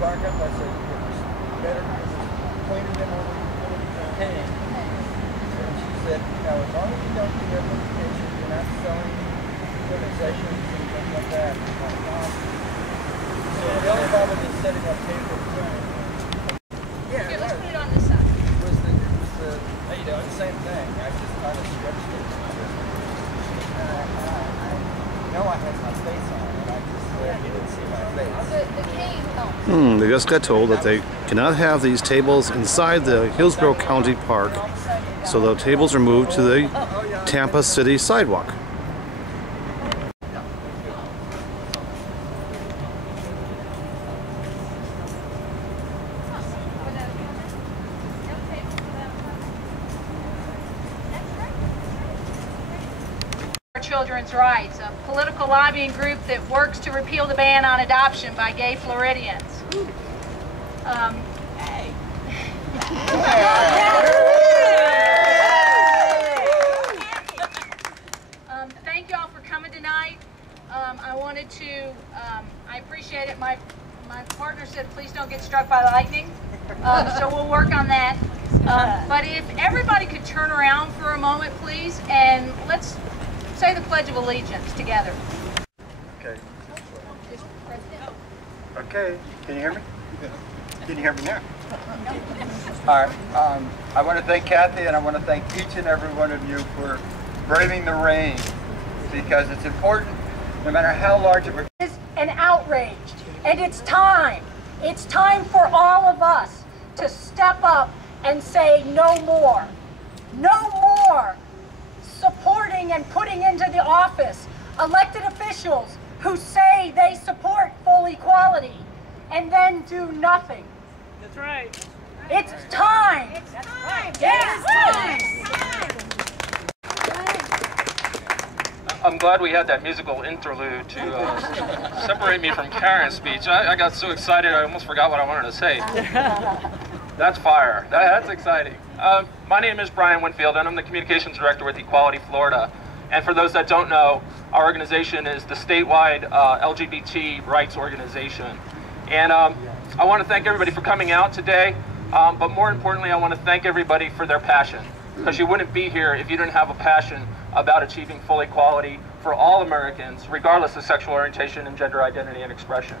G.bar cup, I said, it was better, it was cleaner than when we came. And she said, now as long as you don't do replication, you're not selling organizations and things like that. So the only problem is setting up tables. Yeah, here, let's put it on this side. It was the same thing. I just kind of stretched it. I know I had my face on it. I just you didn't see my face. The cane helps. They just got told that they cannot have these tables inside the Hillsborough County Park, so the tables are moved to the Tampa City sidewalk. Children's Rights, a political lobbying group that works to repeal the ban on adoption by gay Floridians. Thank you all for coming tonight. I wanted to, I appreciate it. My partner said please don't get struck by lightning, so we'll work on that. But if everybody could turn around for a moment, please, and let's say the Pledge of Allegiance together. Okay. Okay. Can you hear me? Can you hear me now? All right. I want to thank Kathy, and I want to thank each and every one of you for braving the rain, because it's important, no matter how large of a... Is an outrage, and it's time. It's time for all of us to step up and say no more. No more supporting and putting into the office elected officials who say they support full equality and then do nothing. That's right. It's time. It's time. It's time. I'm glad we had that musical interlude to separate me from Karen's speech. I got so excited I almost forgot what I wanted to say. That's fire. That's exciting. My name is Brian Winfield, and I'm the Communications Director with Equality Florida. And for those that don't know, our organization is the statewide LGBT rights organization. And I want to thank everybody for coming out today, but more importantly, I want to thank everybody for their passion, because you wouldn't be here if you didn't have a passion about achieving full equality for all Americans, regardless of sexual orientation and gender identity and expression.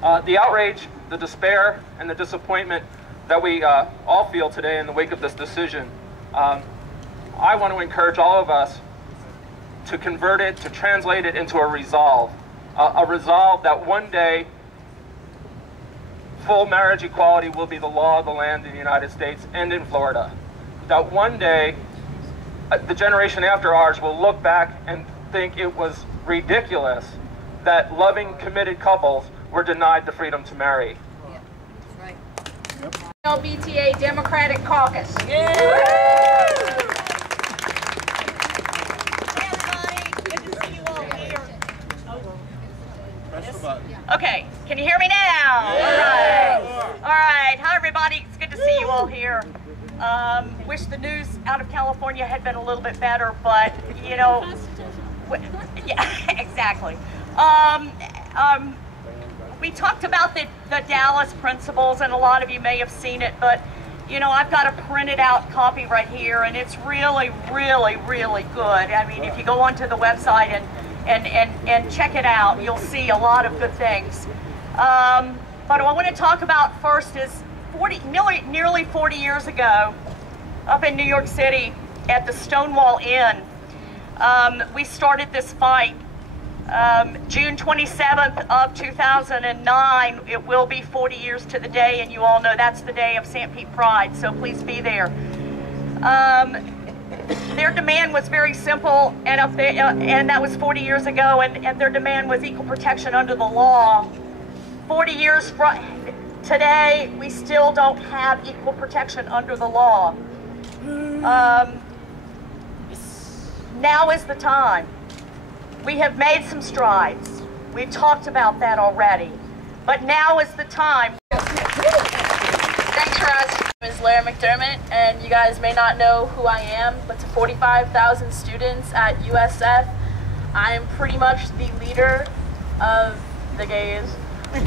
The outrage, the despair, and the disappointment that we all feel today in the wake of this decision, I want to encourage all of us to convert it, to translate it into a resolve that one day full marriage equality will be the law of the land in the United States and in Florida. That one day the generation after ours will look back and think it was ridiculous that loving, committed couples were denied the freedom to marry. Yeah, that's right. Yep. LBTA Democratic Caucus. Yeah. Hey everybody, good to see you all here. Press the button. Okay, can you hear me now? Yeah. All right. Hi everybody, it's good to see you all here. Wish the news out of California had been a little bit better, but you know, yeah, exactly. We talked about the Dallas principles, and a lot of you may have seen it, but you know, I've got a printed out copy right here, and it's really, really, really good. I mean, if you go onto the website and check it out, you'll see a lot of good things. But what I want to talk about first is nearly 40 years ago, up in New York City at the Stonewall Inn, we started this fight. June 27th of 2009, it will be 40 years to the day, and you all know that's the day of St. Pete Pride, so please be there. Their demand was very simple, and that was 40 years ago, and their demand was equal protection under the law. 40 years from today, we still don't have equal protection under the law. Now is the time. We have made some strides. We've talked about that already. But now is the time. Thanks for asking. My name is Lara McDermott, and you guys may not know who I am, but to 45,000 students at USF, I am pretty much the leader of the gays. I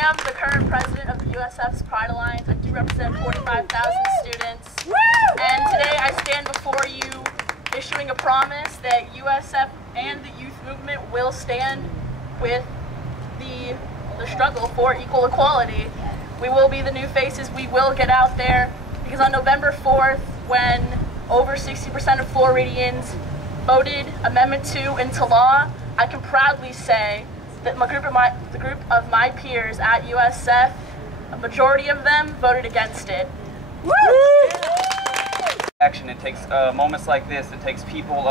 am the current president of the USF's Pride Alliance. I do represent 45,000 students. And today I stand before you issuing a promise that USF and the youth movement will stand with the struggle for equal equality. We will be the new faces. We will get out there, because on November 4th, when over 60% of Floridians voted Amendment 2 into law, I can proudly say that the group of my peers at USF, a majority of them voted against it. Woo! Action. It takes moments like this. It takes people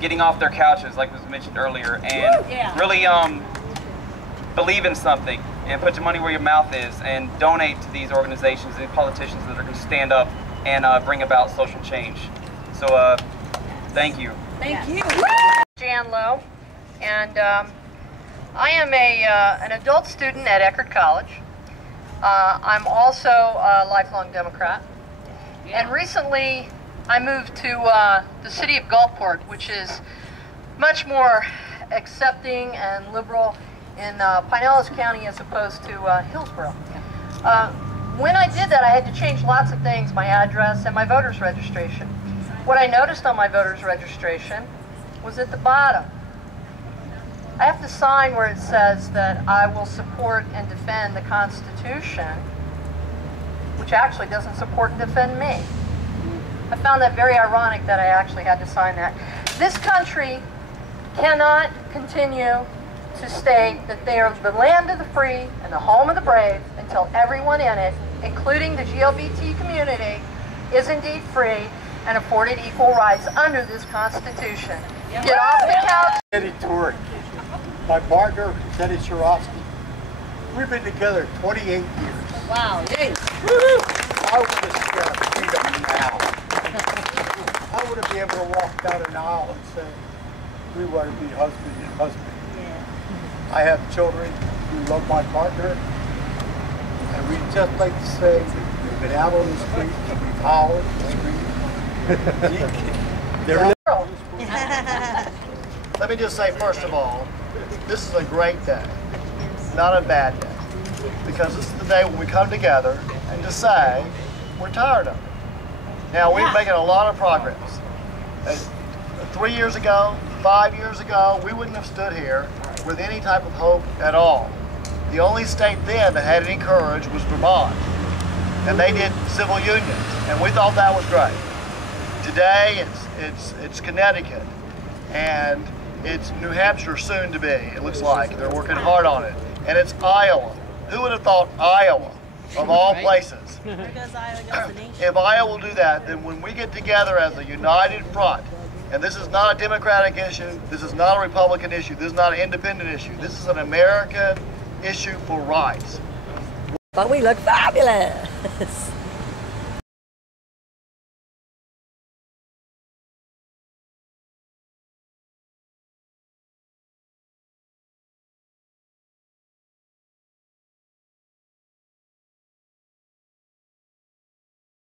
getting off their couches, like was mentioned earlier, and really believe in something and put your money where your mouth is and donate to these organizations and politicians that are going to stand up and bring about social change. So thank you. Thank you. Jan Lowe, and I am an adult student at Eckerd College. I'm also a lifelong Democrat. And recently I moved to the city of Gulfport, which is much more accepting and liberal in Pinellas County as opposed to Hillsborough. When I did that, I had to change lots of things, my address and my voter's registration. What I noticed on my voter's registration was at the bottom, I have to sign where it says that I will support and defend the Constitution, which actually doesn't support and defend me. I found that very ironic that I actually had to sign that. This country cannot continue to state that they are the land of the free and the home of the brave until everyone in it, including the GLBT community, is indeed free and afforded equal rights under this Constitution. Get off the couch. Eddie Turek, my partner, Teddy Swarovski. We've been together 28 years. Wow. Yay. I would have scared a beat up now. I wouldn't be able to walk down an aisle and say, we want to be husband and husband. I have children who love my partner, and we just like to say we've been out on the street, we've hollered, screamed. Let me just say, first of all, this is a great day, not a bad day, because this is the day when we come together and just say we're tired of it. Now, we're making a lot of progress. 3 years ago, 5 years ago, we wouldn't have stood here with any type of hope at all. The only state then that had any courage was Vermont, and they did civil unions, and we thought that was great. Today, it's Connecticut, and it's New Hampshire soon to be, it looks like. They're working hard on it. And it's Iowa. Who would have thought Iowa, of all places? If Iowa will do that, then when we get together as a united front, and this is not a Democratic issue, this is not a Republican issue, this is not an independent issue, this is an American issue for rights. But we look fabulous.